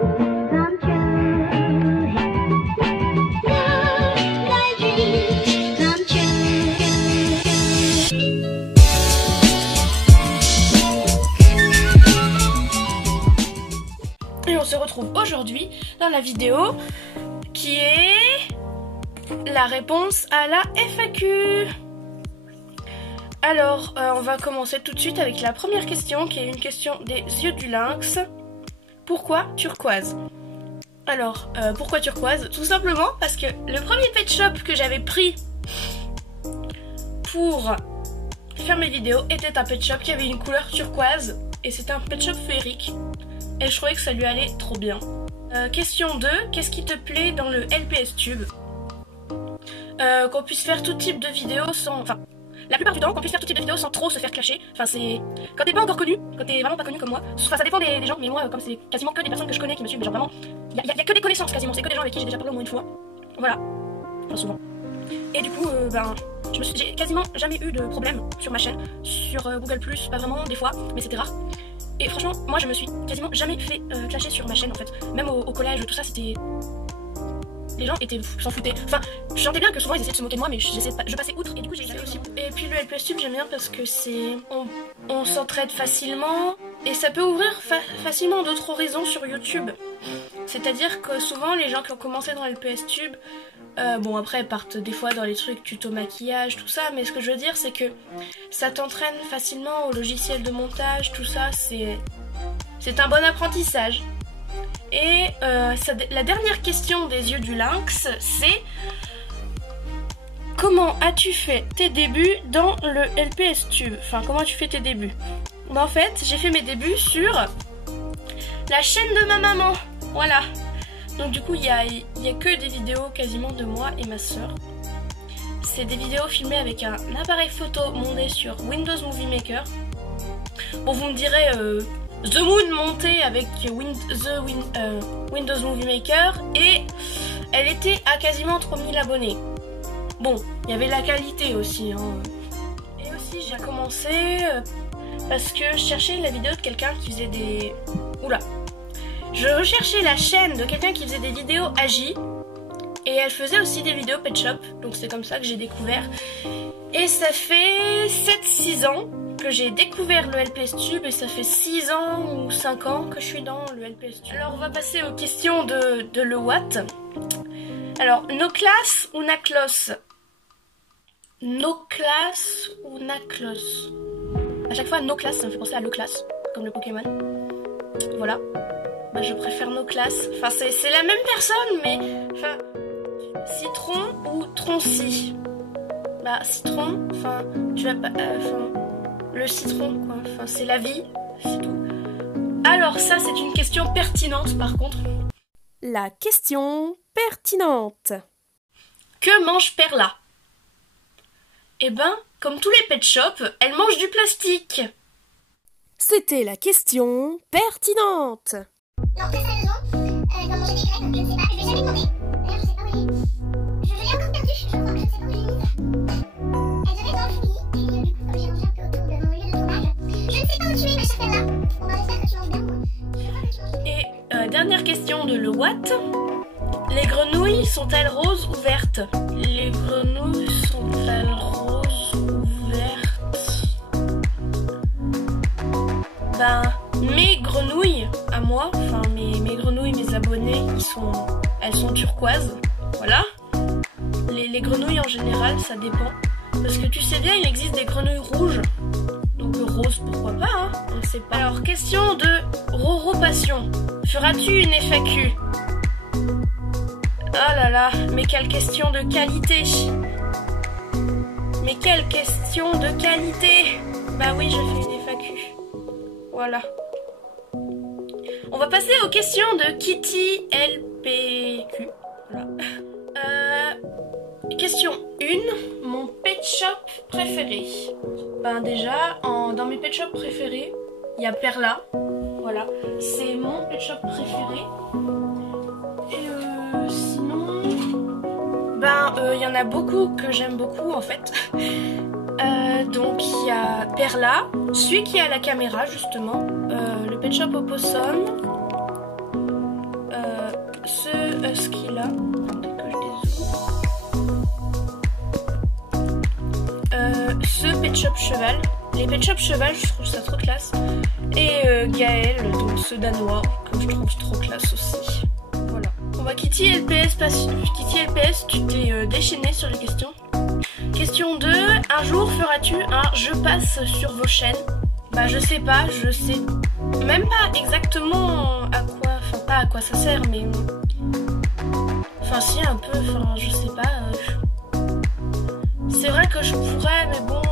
Et on se retrouve aujourd'hui dans la vidéo qui est la réponse à la FAQ. Alors, on va commencer tout de suite avec la première question qui est une question des yeux du lynx. Pourquoi turquoise? Alors, pourquoi turquoise? Tout simplement parce que le premier pet shop que j'avais pris pour faire mes vidéos était un pet shop qui avait une couleur turquoise et c'était un pet shop féerique. Et je trouvais que ça lui allait trop bien. Question 2, qu'est-ce qui te plaît dans le LPS Tube? Qu'on puisse faire tout type de vidéos sans... Enfin, la plupart du temps, qu'on puisse faire tout type de vidéos sans trop se faire clasher. Enfin, c'est... Quand t'es pas encore connu, quand t'es vraiment pas connu comme moi, enfin, ça dépend des gens, mais moi, comme c'est quasiment que des personnes que je connais qui me suivent, mais genre vraiment, y a que des connaissances quasiment, c'est que des gens avec qui j'ai déjà parlé au moins une fois. Voilà. Enfin, souvent. Et du coup, j'ai quasiment jamais eu de problème sur ma chaîne. Sur Google+, pas vraiment, des fois, mais c'était rare. Et franchement, moi je me suis quasiment jamais fait clasher sur ma chaîne en fait. Même au collège, tout ça, c'était... Les gens s'en foutaient. Enfin, je sentais bien que souvent ils essayaient de se moquer de moi, mais je passais outre et du coup j'ai essayé aussi. Et puis le LPS Tube, j'aime bien parce que c'est... On s'entraide facilement et ça peut ouvrir facilement d'autres horizons sur YouTube. C'est-à-dire que souvent les gens qui ont commencé dans le LPS Tube, bon après partent des fois dans les trucs tuto maquillage, tout ça, mais ce que je veux dire c'est que ça t'entraîne facilement au logiciel de montage, tout ça, c'est un bon apprentissage. Et la dernière question des yeux du lynx, c'est comment as-tu fait tes débuts dans le LPS Tube? Enfin, comment tu fais tes débuts? En fait, j'ai fait mes débuts sur la chaîne de ma maman, voilà. Donc du coup, il y a que des vidéos quasiment de moi et ma soeur. C'est des vidéos filmées avec un appareil photo monté sur Windows Movie Maker. Bon, vous me direz The Moon montée avec Windows Movie Maker et elle était à quasiment 3000 abonnés. Bon, il y avait la qualité aussi. Hein. Et aussi, j'ai commencé parce que je cherchais la vidéo de quelqu'un qui faisait des... Oula. Je recherchais la chaîne de quelqu'un qui faisait des vidéos AJ et elle faisait aussi des vidéos Pet Shop, donc c'est comme ça que j'ai découvert. Et ça fait 7-6 ans que j'ai découvert le LPS Tube et ça fait 6 ans ou 5 ans que je suis dans le LPS Tube. Alors on va passer aux questions de le Watt. Alors, Noclas ou Naclos? Noclas ou Naclos? À chaque fois, Noclas, ça me fait penser à Leclas, comme le Pokémon. Voilà. Bah, je préfère Noclas. Enfin, c'est la même personne, mais... Enfin, Citron ou Troncy? Bah, Citron, enfin, tu vas pas... le citron, quoi. Enfin, c'est la vie, c'est tout. Alors, ça, c'est une question pertinente, par contre. La question pertinente. Que mange Perla? Eh ben, comme tous les pet shops, elle mange du plastique. C'était la question pertinente. Non, très sérieusement, dans manger des crêpes, je ne sais pas, je vais jamais demander. D'ailleurs, je sais pas où elle est. Je l'ai encore perdue, je crois, je ne sais pas où j'ai mis. Elle devait être dans le fruit, et du coup, comme j'ai mangé un peu autour de mon lieu de tournage, je ne sais pas où tu es, ma chère Perla. On va j'espère que tu manges bien, moi. Je crois que tu manges bien. Et dernière question de le Watt. Les grenouilles sont-elles roses ou vertes? Les grenouilles sont-elles roses ou vertes? Ben, mes grenouilles à moi, enfin mes grenouilles, mes abonnés, elles sont turquoises, voilà. Les grenouilles en général, ça dépend. Parce que tu sais bien, il existe des grenouilles rouges. Donc rose, pourquoi pas, hein, on ne sait pas. Alors, question de Roro Passion. Feras-tu une FAQ? Oh là là, mais quelle question de qualité! Mais quelle question de qualité! Bah oui, je fais une FAQ. Voilà. On va passer aux questions de Kitty LPQ. Voilà. Question 1. Mon pet shop préféré. Ben déjà, dans mes pet shops préférés, il y a Perla. Voilà. C'est mon pet shop préféré. Et sinon... Ben, il y en a beaucoup que j'aime beaucoup en fait. Donc il y a Perla, celui qui a la caméra justement, le Pet Shop Opossum, husky là. Attendez que je les ouvre. Ce Pet Shop Cheval. Les Pet Shop Cheval, je trouve ça trop classe. Et Gaël, donc ce danois, que je trouve trop classe aussi. Voilà. On va Kitty LPS, Kitty LPS, tu t'es déchaîné sur les questions. Question 2. Un jour feras-tu un je passe sur vos chaînes? Bah je sais pas, je sais même pas exactement à quoi, enfin pas à quoi ça sert, mais enfin si un peu, enfin je sais pas. C'est vrai que je pourrais, mais bon,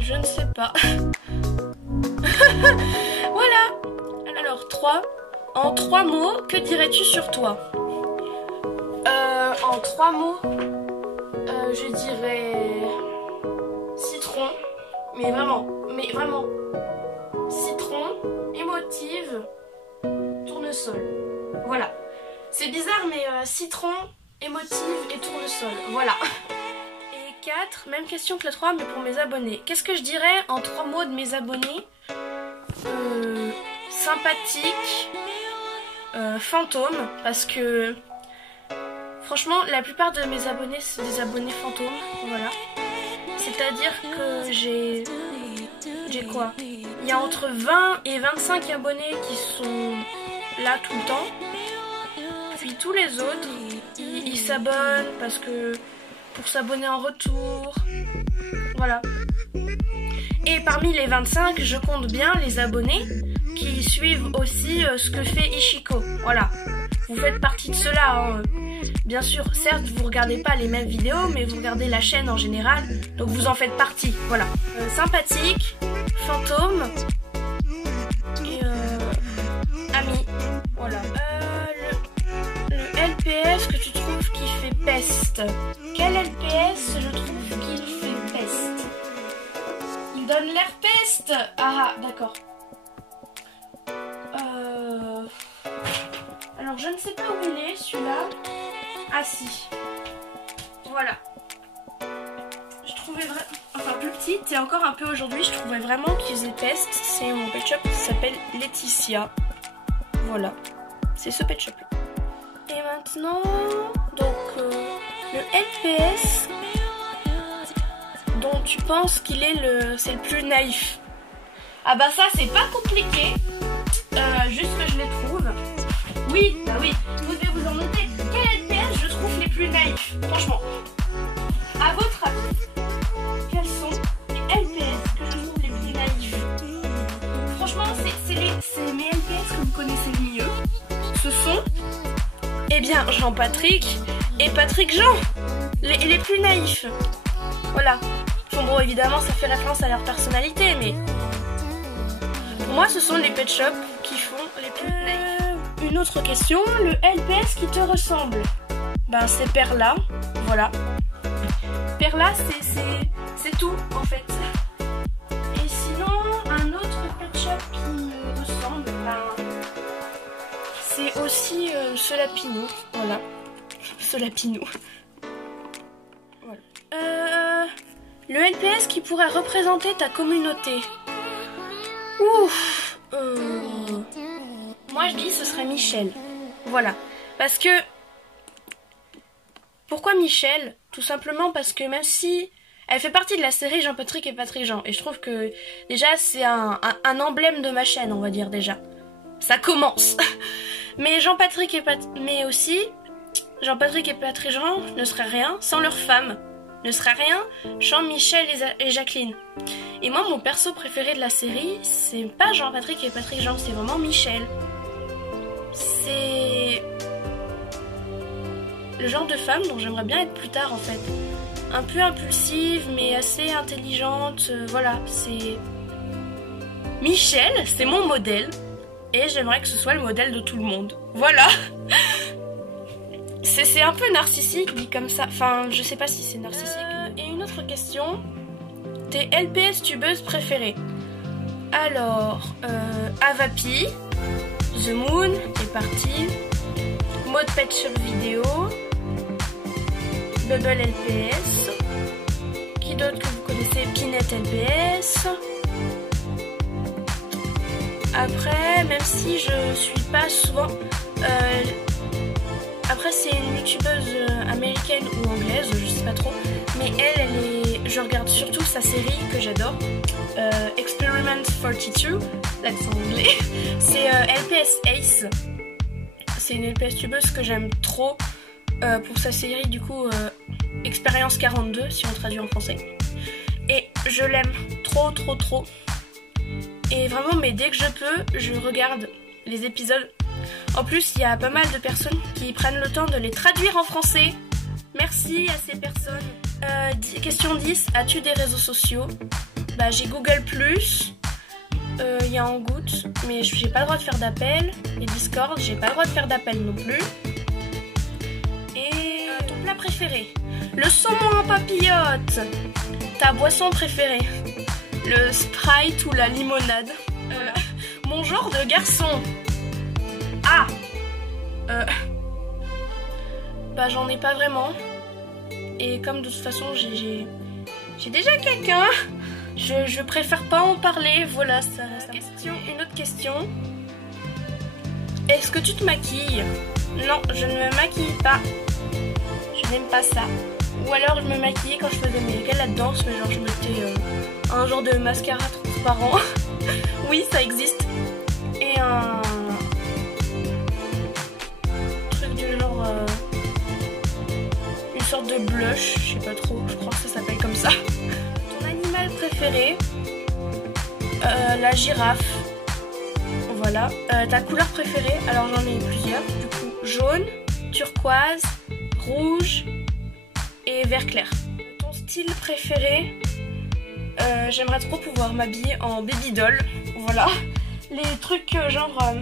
je ne sais pas. Voilà. Alors 3. En 3 mots, que dirais-tu sur toi? En 3 mots, je dirais citron, mais vraiment, citron, émotive, tournesol. Voilà. C'est bizarre, mais citron, émotive et tournesol. Voilà. Et 4, même question que la 3, mais pour mes abonnés. Qu'est-ce que je dirais en 3 mots de mes abonnés? Sympathique, fantôme, parce que franchement la plupart de mes abonnés c'est des abonnés fantômes, voilà. C'est-à-dire que j'ai quoi? Il y a entre 20 et 25 abonnés qui sont là tout le temps. Puis tous les autres, ils s'abonnent parce que pour s'abonner en retour, voilà. Et parmi les 25, je compte bien les abonnés qui suivent aussi ce que fait Ichiko. Voilà, vous faites partie de ceux-là. Hein. Bien sûr, certes, vous regardez pas les mêmes vidéos, mais vous regardez la chaîne en général, donc vous en faites partie. Voilà. Sympathique, fantôme et ami. Voilà. Le LPS que tu trouves qui fait peste. Quel LPS je trouve qu'il fait peste? Il donne l'air peste. Ah, d'accord. Alors je ne sais pas où il est celui-là. Ah si. Voilà. Je trouvais vraiment... Enfin plus petite et encore un peu aujourd'hui, je trouvais vraiment qu'il faisait peste. C'est mon pet shop qui s'appelle Laetitia. Voilà. C'est ce pet shop là. Et maintenant... Donc le LPS dont tu penses qu'il est c'est le plus naïf. Ah bah ça c'est pas compliqué. Juste que je les trouve. Oui, bah oui, vous devez vous en noter. Quel LPS je trouve les plus naïfs? Franchement. À votre avis, quels sont les LPS que je trouve les plus naïfs? Franchement, c'est mes LPS que vous connaissez le mieux. Ce sont, eh bien, Jean-Patrick et Patrick Jean. Les plus naïfs. Voilà. Bon, évidemment, ça fait référence à leur personnalité, mais... Pour moi, ce sont les pet shops qui font les plus naïfs. Une autre question, le LPS qui te ressemble? Ben, c'est Perla, voilà. Perla, c'est tout, en fait. Et sinon, un autre pet shop qui me ressemble, ben, c'est aussi Solapinou, voilà. Solapinou. Voilà. Le LPS qui pourrait représenter ta communauté? Ouf. Moi je dis ce serait Michel. Voilà. Parce que... Pourquoi Michel? Tout simplement parce que même si... Elle fait partie de la série Jean-Patrick et Patrick Jean. Et je trouve que déjà c'est un emblème de ma chaîne, on va dire déjà. Ça commence. Mais Jean-Patrick et mais aussi Jean-Patrick et Patrick Jean ne seraient rien sans leurs femmes. Ne serait rien sans Michel et Jacqueline. Et moi, mon perso préféré de la série, c'est pas Jean-Patrick et Patrick Jean, c'est vraiment Michel. C'est le genre de femme dont j'aimerais bien être plus tard en fait. Un peu impulsive, mais assez intelligente. Voilà, c'est... Michel, c'est mon modèle. Et j'aimerais que ce soit le modèle de tout le monde. Voilà. C'est un peu narcissique dit comme ça. Enfin, je sais pas si c'est narcissique. Et une autre question. Tes LPS tubeuses préférées? Alors, Avapi, The Moon, est parti. Mode Pet Shop Vidéo, Bubble LPS. Qui d'autre que vous connaissez? Pinette LPS. Après, même si je suis pas souvent... après c'est une youtubeuse américaine ou anglaise, je sais pas trop. Mais je regarde surtout sa série que j'adore, Experiment 42, là c'est en anglais. C'est LPS Ace. C'est une LPS tubeuse que j'aime trop pour sa série du coup Expérience 42 si on traduit en français. Et je l'aime trop. Et vraiment, mais dès que je peux, je regarde les épisodes. En plus, il y a pas mal de personnes qui prennent le temps de les traduire en français. Merci à ces personnes. Question 10. As-tu des réseaux sociaux? Bah, j'ai Google+, il y a Hangouts, mais j'ai pas le droit de faire d'appel. Et Discord, j'ai pas le droit de faire d'appel non plus. Et ton plat préféré? Le saumon en papillote. Ta boisson préférée? Le Sprite ou la limonade? Mon genre de garçon? Ah, bah j'en ai pas vraiment. Et comme de toute façon j'ai déjà quelqu'un, je préfère pas en parler. Voilà, ça. Une autre question. Est-ce que tu te maquilles? Non, je ne me maquille pas. Je n'aime pas ça. Ou alors je me maquillais quand je faisais mes galas de danse, mais genre je mettais un genre de mascara transparent. Oui, ça existe. Et un truc du genre une sorte de blush, je sais pas trop, je crois que ça s'appelle comme ça. Ton animal préféré? La girafe. Voilà. Ta couleur préférée? Alors j'en ai plusieurs. Du coup, jaune, turquoise, rouge et vert clair. Ton style préféré? J'aimerais trop pouvoir m'habiller en baby doll. Voilà. Les trucs genre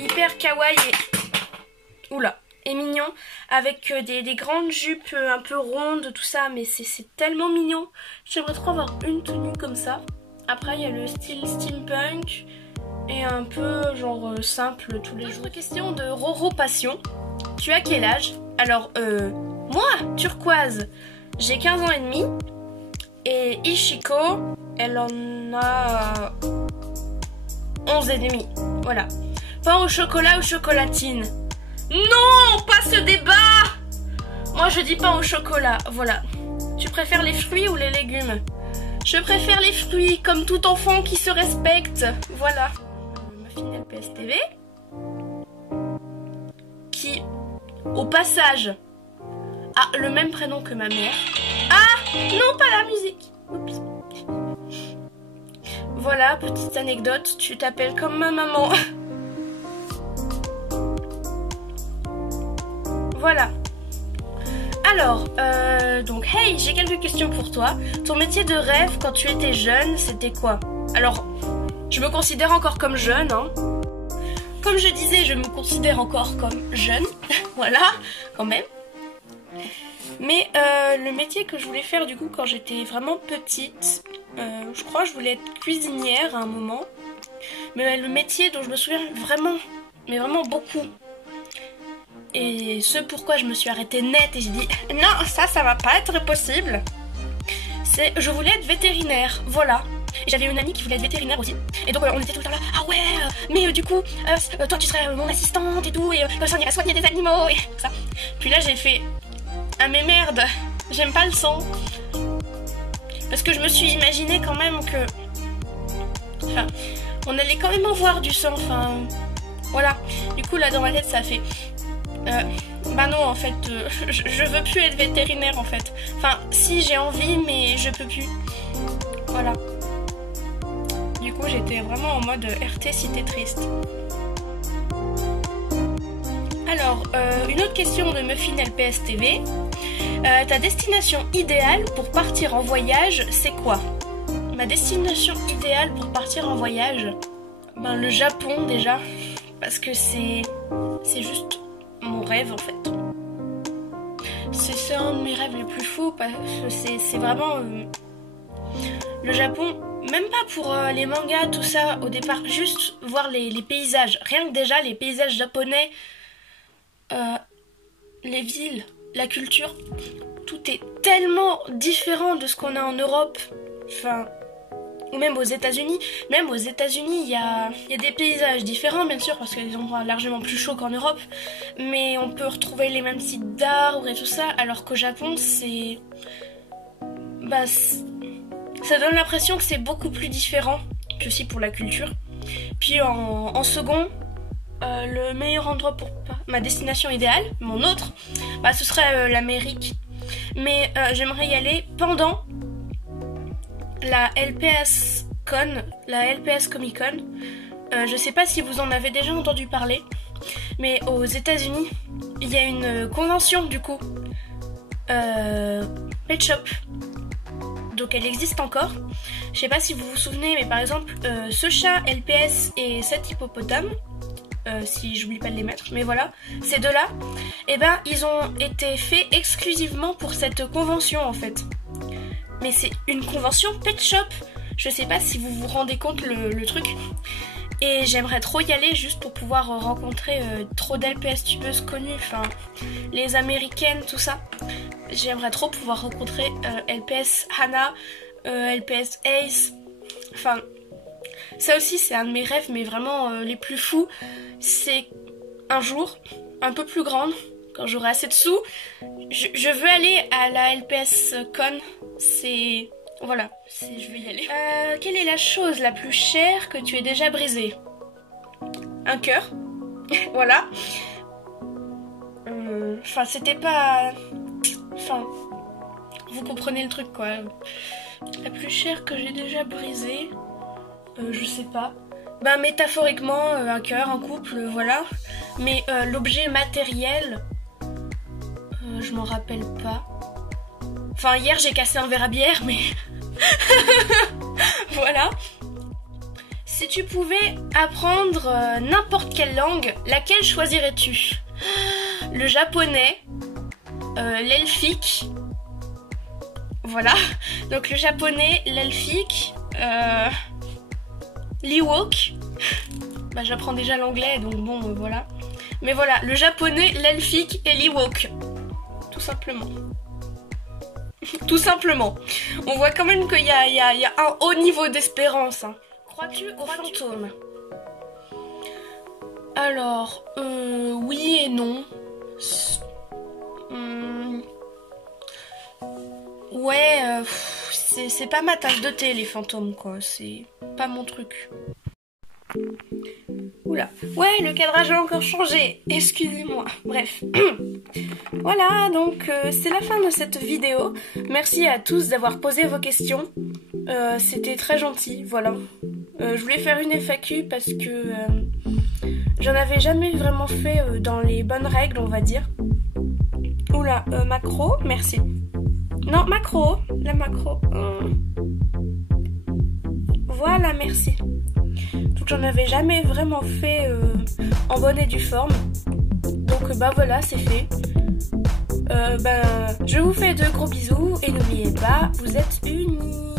hyper kawaii et... Oula, et mignon. Avec des grandes jupes un peu rondes, tout ça. Mais c'est tellement mignon. J'aimerais trop avoir une tenue comme ça. Après, il y a le style steampunk. Et un peu genre simple tous les jours. Autre question de Roro Passion. Tu as quel âge? Alors, moi, turquoise, j'ai 15 ans et demi. Et Ishiko, elle en a 11 et demi. Voilà. Pain au chocolat ou chocolatine? Non, pas ce débat. Moi, je dis pain au chocolat. Voilà. Tu préfères les fruits ou les légumes? Je préfère les fruits, comme tout enfant qui se respecte. Voilà. Muffin LPS TV. Qui, au passage, a le même prénom que ma mère. Ah, non, pas la musique. Oups. Voilà, petite anecdote, tu t'appelles comme ma maman. Voilà. Alors, donc, hey, j'ai quelques questions pour toi. Ton métier de rêve quand tu étais jeune, c'était quoi? Alors, je me considère encore comme jeune, hein. Comme je disais, je me considère encore comme jeune. Voilà, quand même. Mais le métier que je voulais faire du coup quand j'étais vraiment petite, je crois que je voulais être cuisinière à un moment. Mais le métier dont je me souviens vraiment, mais vraiment beaucoup. Et ce pourquoi je me suis arrêtée net et j'ai dit non, ça va pas être possible. C'est je voulais être vétérinaire, voilà. Et j'avais une amie qui voulait être vétérinaire aussi. Et donc on était tout le temps là, ah ouais, mais du coup, toi tu serais mon assistante et tout, et comme ça on irait soigner des animaux et tout ça. Puis là j'ai fait, ah mais merde, j'aime pas le sang. Parce que je me suis imaginé quand même que... Enfin, on allait quand même en voir du sang, enfin... Voilà. Du coup là dans ma tête ça fait... bah non en fait, je veux plus être vétérinaire en fait. Enfin, si j'ai envie mais je peux plus. Voilà. Du coup j'étais vraiment en mode RT si t'es triste. Alors, une autre question de Muffin LPS TV. Ta destination idéale pour partir en voyage, c'est quoi? Ma destination idéale pour partir en voyage, ben le Japon déjà, parce que c'est juste mon rêve en fait. C'est un de mes rêves les plus fous parce que c'est vraiment le Japon. Même pas pour les mangas, tout ça, au départ, juste voir les paysages. Rien que déjà les paysages japonais, les villes, la culture, tout est tellement différent de ce qu'on a en Europe. Enfin, ou même aux États-Unis. Même aux États-Unis, il y a des paysages différents, bien sûr, parce qu'ils sont largement plus chauds qu'en Europe. Mais on peut retrouver les mêmes types d'arbres et tout ça, alors qu'au Japon, c'est... Bah, ça donne l'impression que c'est beaucoup plus différent, puis aussi pour la culture. Puis en second, le meilleur endroit pour ma destination idéale, mon autre, bah, ce serait l'Amérique. Mais j'aimerais y aller pendant la LPS Con, la LPS Comic Con. Je sais pas si vous en avez déjà entendu parler, mais aux États-Unis, il y a une convention du coup, Pet Shop. Donc elle existe encore. Je sais pas si vous vous souvenez, mais par exemple, ce chat LPS et cet hippopotame, si j'oublie pas de les mettre, mais voilà, ces deux-là, eh ben, ils ont été faits exclusivement pour cette convention en fait. Mais c'est une convention Pet Shop. Je sais pas si vous vous rendez compte le truc. Et j'aimerais trop y aller juste pour pouvoir rencontrer trop d'LPS tubeuses connues, enfin les américaines, tout ça. J'aimerais trop pouvoir rencontrer LPS Hana, LPS Ace. Enfin, ça aussi c'est un de mes rêves, mais vraiment les plus fous. C'est un jour, un peu plus grande, quand j'aurai assez de sous, je veux aller à la LPS Con. C'est... Voilà, je vais y aller. Quelle est la chose la plus chère que tu aies déjà brisée? Un cœur. Voilà. Enfin, c'était pas... Enfin, vous comprenez le truc, quoi. La plus chère que j'ai déjà brisée, je sais pas. Ben, métaphoriquement, un cœur, un couple, voilà. Mais l'objet matériel, je m'en rappelle pas. Enfin, hier, j'ai cassé un verre à bière, mais... Voilà. Si tu pouvais apprendre n'importe quelle langue, laquelle choisirais-tu? Le japonais, l'elfique. Voilà. Donc le japonais, l'elfique, l'Ewok. Bah, j'apprends déjà l'anglais, donc bon, voilà. Mais voilà, le japonais, l'elfique et l'Ewok. Tout simplement. Tout simplement. On voit quand même qu'il y a un haut niveau d'espérance. Hein. Crois-tu aux fantômes? Alors, oui et non. Ouais, c'est pas ma tasse de thé les fantômes quoi. C'est pas mon truc. Oula. Ouais, le cadrage a encore changé. Excusez-moi. Bref. Voilà, donc c'est la fin de cette vidéo. Merci à tous d'avoir posé vos questions. C'était très gentil, voilà. Je voulais faire une FAQ parce que j'en avais jamais vraiment fait dans les bonnes règles, on va dire. Oula, macro, merci. Non, macro, la macro. Voilà, merci. Donc j'en avais jamais vraiment fait en bonne et due forme. Donc bah voilà, c'est fait. Je vous fais de gros bisous et n'oubliez pas, vous êtes unis.